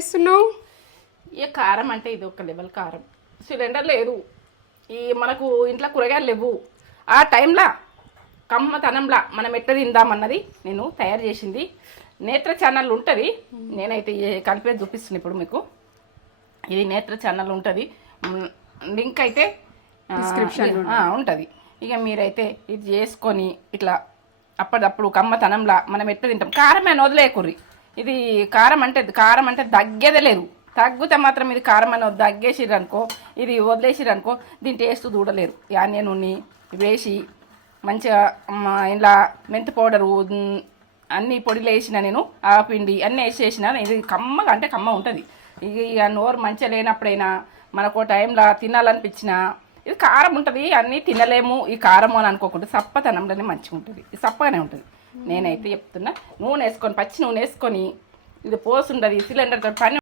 చేస్తున్నావు? ఇక కారం అంటే ఇది ఒక లెవెల్ కారం. సిలిండర్ లేదు, ఈ మనకు ఇంట్లో కూరగాయలు లేవు, ఆ టైంలో కమ్మతనంలా మనం ఎట్లా తిందామన్నది నేను తయారు చేసింది. నేత్ర ఛానల్ ఉంటుంది, నేనైతే కలిపేది చూపిస్తున్నాను ఇప్పుడు మీకు. ఇది నేత్ర ఛానల్ ఉంటుంది, లింక్ అయితే డిస్క్రిప్షన్ ఉంటుంది. ఇక మీరైతే ఇది చేసుకొని ఇట్లా అప్పటిదప్పుడు కమ్మతనంలా మనం ఎట్లా తింటాం. కారమైన వదిలేకుర్రి, ఇది కారం అంటే దగ్గేదే లేదు. తగ్గితే మాత్రం ఇది కారం అని దగ్గేసిరనుకో, ఇది వదిలేసిరనుకో దీని టేస్ట్ చూడలేరు. ఆనియన్ ఉన్ని వేసి మంచిగా ఇలా మెంతి పౌడరు అన్ని పొడిలు వేసిన, నేను ఆ పిండి అన్నీ వేసేసిన. ఇది కమ్మగా అంటే కమ్మ ఉంటుంది. ఇక నోరు మంచిగా లేనప్పుడైనా మనకు టైంలో తినాలనిపించిన ఇది కారం ఉంటుంది, అన్నీ తినలేము ఈ కారము అని అనుకోకుండా సప్పతనంలోనే మంచిగా ఉంటుంది, ఇది సప్పగానే ఉంటుంది. నేనైతే చెప్తున్నా, నూనె వేసుకొని పచ్చి నూనె వేసుకొని ఇది పోసుండదు. సిలిండర్తో పని